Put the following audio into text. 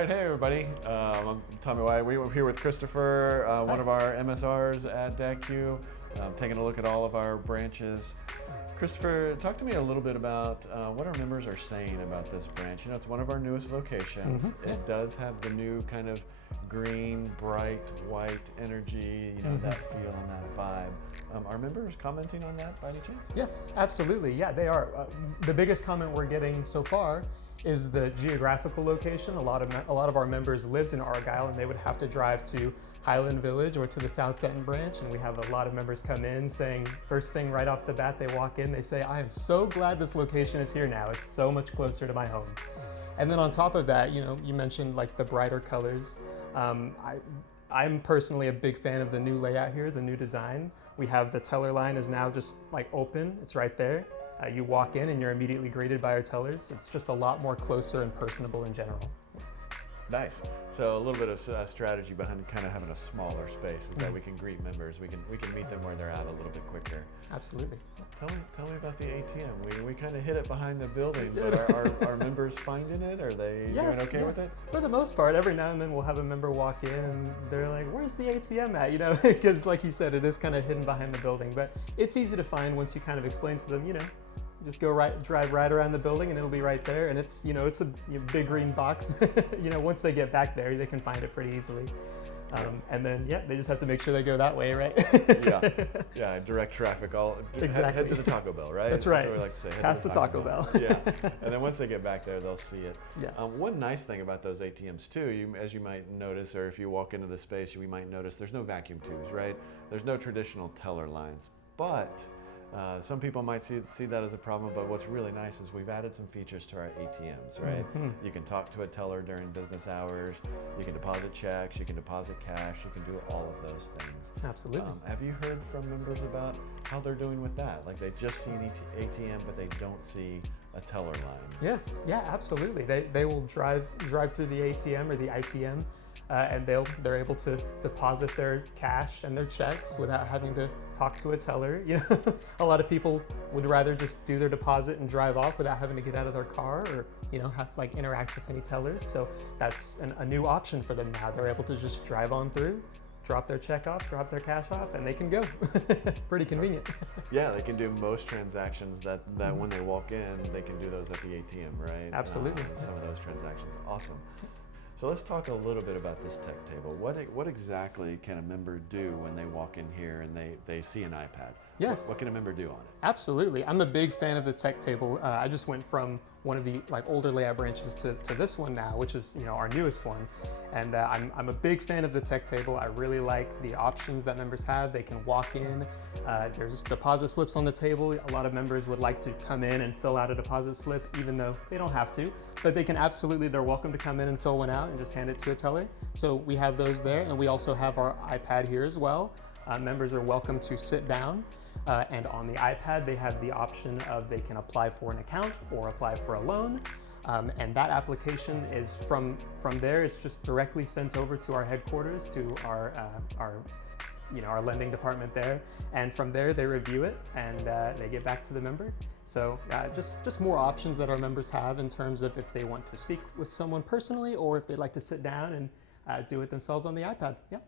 right, hey everybody. I'm Tommy White. We're here with Christopher, one of our MSRs at DATCU, taking a look at all of our branches. Christopher, talk to me a little bit about what our members are saying about this branch. You know, it's one of our newest locations. It does have the new kind of green, bright, white energy, you know, that feel and that vibe. Are members commenting on that by any chance? Yes, absolutely. Yeah, they are. The biggest comment we're getting so far is the geographical location. A lot of our members lived in Argyle and they would have to drive to Highland Village or to the South Denton branch, and we have a lot of members come in saying, first thing right off the bat, they walk in, they say, I am so glad this location is here now. It's so much closer to my home. And then on top of that, you know, you mentioned like the brighter colors. I'm personally a big fan of the new layout here, the new design. We have the teller line is now just like open, it's right there. You walk in and you're immediately greeted by our tellers. It's just a lot more closer and personable in general. Nice. So a little bit of strategy behind kind of having a smaller space is that we can greet members. We can meet them where they're at a little bit quicker. Absolutely. Tell me about the ATM. We kind of hid it behind the building, but are members finding it? Are they doing okay with it? For the most part, every now and then we'll have a member walk in and they're like, where's the ATM at? You know, because like you said, it is kind of hidden behind the building, but it's easy to find once you kind of explain to them, you know, just drive right around the building and it'll be right there. And it's, you know, it's a big green box. You know, once they get back there, they can find it pretty easily. And then, yeah, they just have to make sure they go that way, right? Yeah, direct traffic, exactly. Head to the Taco Bell, right? That's right. That's what we like to say. Past the Taco Bell. Yeah, and then once they get back there, they'll see it. Yes. One nice thing about those ATMs too, as you might notice, or if you walk into the space, we might notice there's no vacuum tubes, right? There's no traditional teller lines, but some people might see that as a problem, but what's really nice is we've added some features to our ATMs, right? You can talk to a teller during business hours, you can deposit checks, you can deposit cash, you can do all of those things. Absolutely. Have you heard from members about how they're doing with that? Like they just see an ATM, but they don't see a teller line. Yes, yeah, absolutely. They will drive through the ATM or the ITM, and they're able to deposit their cash and their checks without having to talk to a teller. You know, a lot of people would rather just do their deposit and drive off without having to get out of their car or, you know, have to like interact with any tellers. So that's a new option for them now. They're able to just drive on through, drop their check off, drop their cash off, and they can go. Pretty convenient. Yeah, they can do most transactions that when they walk in, they can do those at the ATM, right? Absolutely. Some of those transactions. Awesome. So let's talk a little bit about this tech table. What exactly can a member do when they walk in here and they see an iPad? Yes. What can a member do on it? Absolutely. I'm a big fan of the tech table. I just went from one of the like older layout branches to this one now, which is, you know, our newest one. And I'm a big fan of the tech table. I really like the options that members have. They can walk in. There's deposit slips on the table. A lot of members would like to come in and fill out a deposit slip, even though they don't have to. But they can absolutely, they're welcome to come in and fill one out and just hand it to a teller. So we have those there, and we also have our iPad here as well. Members are welcome to sit down, and on the iPad they have the option of they can apply for an account or apply for a loan. And that application is from there, it's just directly sent over to our headquarters, to our lending department there, and from there they review it and they get back to the member. So just more options that our members have in terms of if they want to speak with someone personally or if they'd like to sit down and do it themselves on the iPad. Yeah.